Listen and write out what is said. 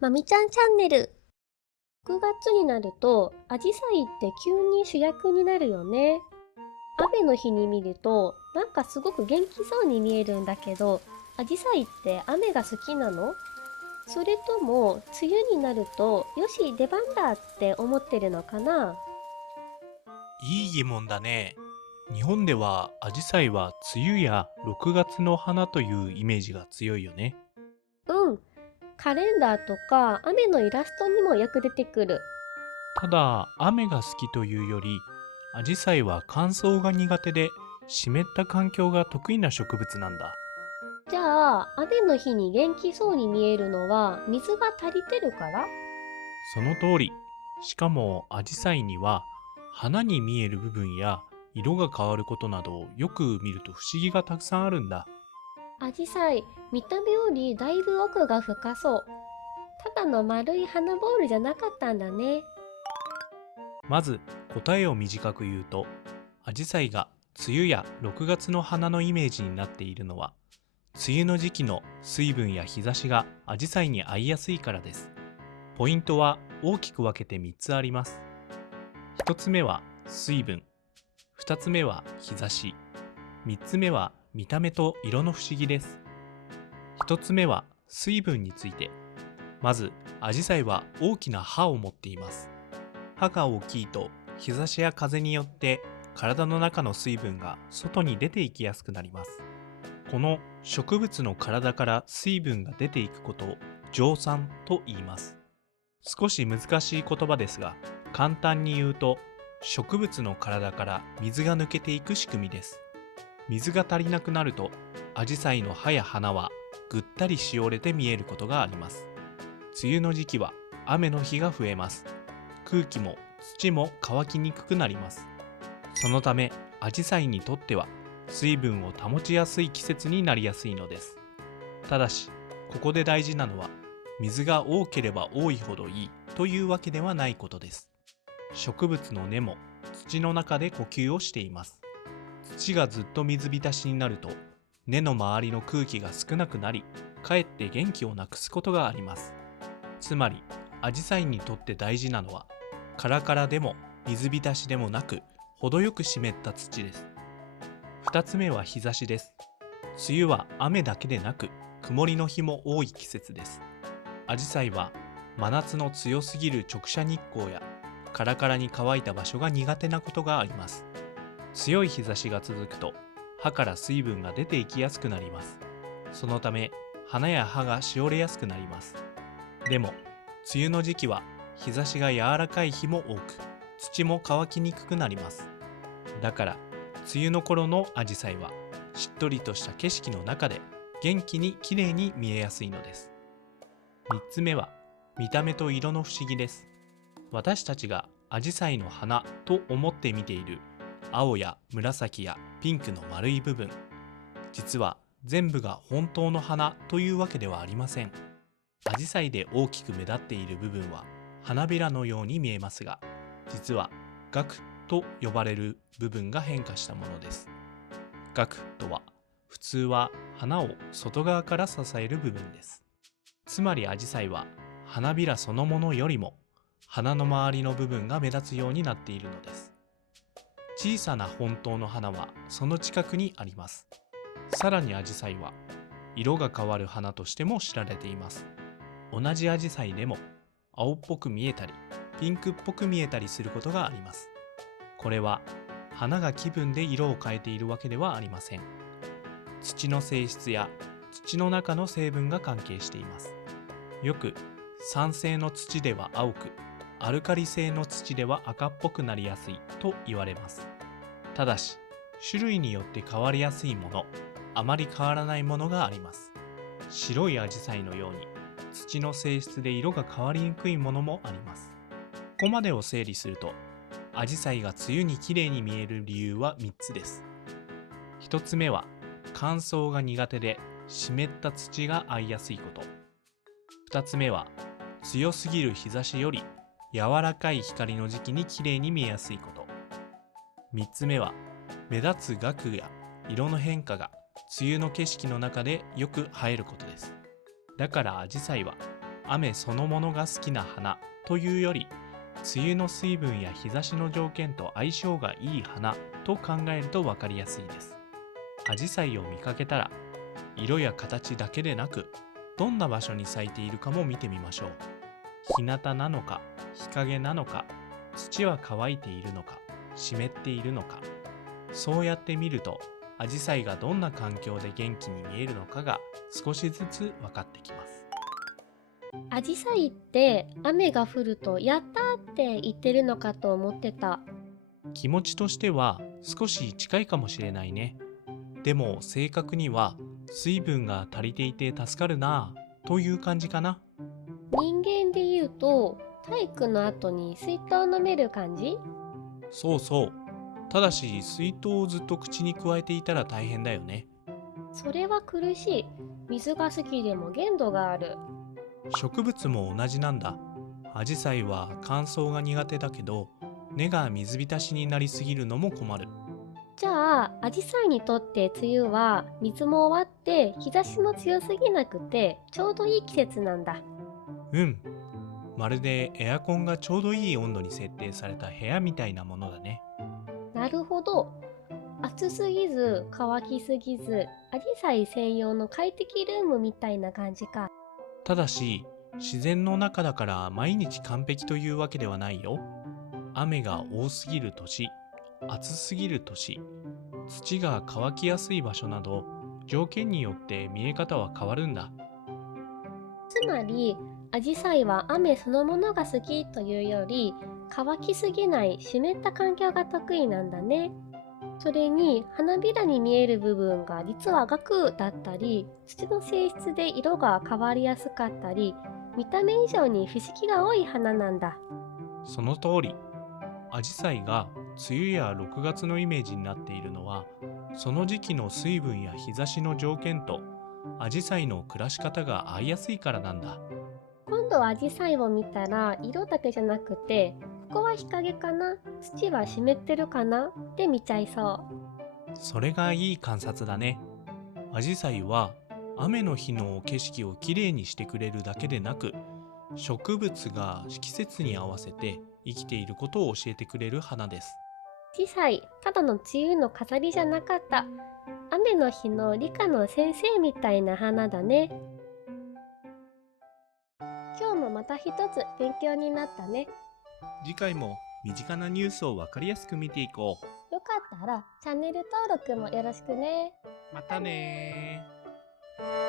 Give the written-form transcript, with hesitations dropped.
まみちゃんチャンネル。6月になると、アジサイって急に主役になるよね。雨の日に見ると、なんかすごく元気そうに見えるんだけど、アジサイって雨が好きなの？それとも、梅雨になると、よし、出番だって思ってるのかな？いい疑問だね。日本ではアジサイは梅雨や6月の花というイメージが強いよね。うん。カレンダーとか雨のイラストにもよく出てくる。ただ、雨が好きというより、アジサイは乾燥が苦手で湿った環境が得意な植物なんだ。じゃあ、雨の日に元気そうに見えるのは水が足りてるから？その通り。しかもアジサイには花に見える部分や色が変わることなどよく見ると不思議がたくさんあるんだ。アジサイ、見た目よりだいぶ奥が深そう。ただの丸い花ボールじゃなかったんだね。まず答えを短く言うと、アジサイが梅雨や6月の花のイメージになっているのは、梅雨の時期の水分や日差しがアジサイに合いやすいからです。ポイントは大きく分けて3つあります。1つ目は水分、2つ目は日差し、3つ目は見た目と色の不思議です。1つ目は水分について。まず、アジサイは大きな葉を持っています。葉が大きいと日差しや風によって体の中の水分が外に出ていきやすくなります。この植物の体から水分が出ていくことを蒸散と言います。少し難しい言葉ですが、簡単に言うと、植物の体から水が抜けていく仕組みです。水が足りなくなると、アジサイの葉や花はぐったりしおれて見えることがあります。梅雨の時期は雨の日が増えます。空気も土も乾きにくくなります。そのため、アジサイにとっては水分を保ちやすい季節になりやすいのです。ただし、ここで大事なのは、水が多ければ多いほどいいというわけではないことです。植物の根も土の中で呼吸をしています。土がずっと水浸しになると、根の周りの空気が少なくなり、かえって元気をなくすことがあります。つまり、アジサイにとって大事なのは、カラカラでも水浸しでもなく、程よく湿った土です。2つ目は日差しです。梅雨は雨だけでなく、曇りの日も多い季節です。アジサイは真夏の強すぎる直射日光やカラカラに乾いた場所が苦手なことがあります。強い日差しが続くと葉から水分が出ていきやすくなります。そのため花や葉がしおれやすくなります。でも梅雨の時期は日差しが柔らかい日も多く、土も乾きにくくなります。だから梅雨の頃のアジサイはしっとりとした景色の中で元気にきれいに見えやすいのです。3つ目は見た目と色の不思議です。私たちがアジサイの花と思って見ている青や紫やピンクの丸い部分、実は全部が本当の花というわけではありません。アジサイで大きく目立っている部分は花びらのように見えますが、実は萼と呼ばれる部分が変化したものです。萼とは普通は花を外側から支える部分です。つまりアジサイは花びらそのものよりも花の周りの部分が目立つようになっているのです。小さな本当の花はその近くにあります。さらにアジサイは色が変わる花としても知られています。同じアジサイでも青っぽく見えたりピンクっぽく見えたりすることがあります。これは花が気分で色を変えているわけではありません。土の性質や土の中の成分が関係しています。よく酸性の土では青く、アルカリ性の土では赤っぽくなりやすいと言われます。ただし、種類によって変わりやすいもの、あまり変わらないものがあります。白いアジサイのように土の性質で色が変わりにくいものもあります。ここまでを整理すると、アジサイが梅雨にきれいに見える理由は3つです。1つ目は乾燥が苦手で湿った土が合いやすいこと。2つ目は強すぎる日差しより柔らかい光の時期にきれいに見えやすいこと。3つ目は目立つ萼や色の変化が梅雨の景色の中でよく映えることです。だからアジサイは雨そのものが好きな花というより、梅雨の水分や日差しの条件と相性がいい花と考えると分かりやすいです。アジサイを見かけたら、色や形だけでなく、どんな場所に咲いているかも見てみましょう。日向なのか、日陰なのか、土は乾いているのか、湿っているのか。そうやって見ると、アジサイがどんな環境で元気に見えるのかが少しずつ分かってきます。アジサイって雨が降るとやったーって言ってるのかと思ってた。気持ちとしては少し近いかもしれないね。でも正確には水分が足りていて助かるなぁという感じかな。人間で言うと体育の後に水筒飲める感じ？そうそう。ただし水筒をずっと口に加えていたら大変だよね。それは苦しい。水が好きでも限度がある。植物も同じなんだ。アジサイは乾燥が苦手だけど、根が水浸しになりすぎるのも困る。じゃあアジサイにとって梅雨は水も終わって日差しも強すぎなくてちょうどいい季節なんだ。うん。まるでエアコンがちょうどいい温度に設定された部屋みたいなものだね。なるほど。暑すぎず乾きすぎずアジサイ専用の快適ルームみたいな感じか。ただし、自然の中だから毎日完璧というわけではないよ。雨が多すぎる年、暑すぎる年、土が乾きやすい場所など、条件によって見え方は変わるんだ。つまりアジサイは雨そのものが好きというより乾きすぎない湿った環境が得意なんだね。それに花びらに見える部分が実は萼だったり土の性質で色が変わりやすかったり見た目以上に不思議が多い花なんだ。その通り。アジサイが梅雨や6月のイメージになっているのは、その時期の水分や日差しの条件とアジサイの暮らし方が合いやすいからなんだ。今度アジサイを見たら色だけじゃなくてここは日陰かな、土は湿ってるかなって見ちゃいそう。それがいい観察だね。アジサイは雨の日の景色をきれいにしてくれるだけでなく、植物が季節に合わせて生きていることを教えてくれる花です。アジサイただの梅雨の飾りじゃなかった。雨の日の理科の先生みたいな花だね。今日もまた一つ勉強になったね。次回も身近なニュースをわかりやすく見ていこう。よかったらチャンネル登録もよろしくね。またねー。